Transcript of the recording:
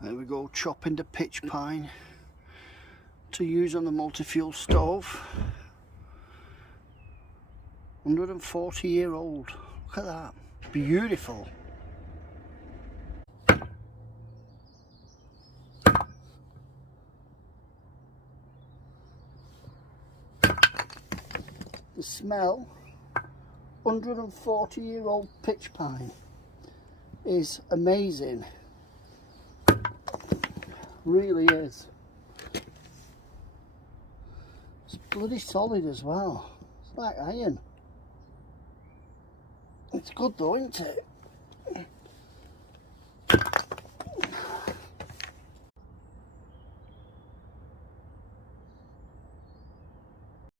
There we go, chopping the pitch pine to use on the multi-fuel stove. 140-year-old. Look at that. Beautiful. The smell, 140-year-old pitch pine, is amazing. Really is. It's bloody solid as well. It's like iron. It's good though, isn't it?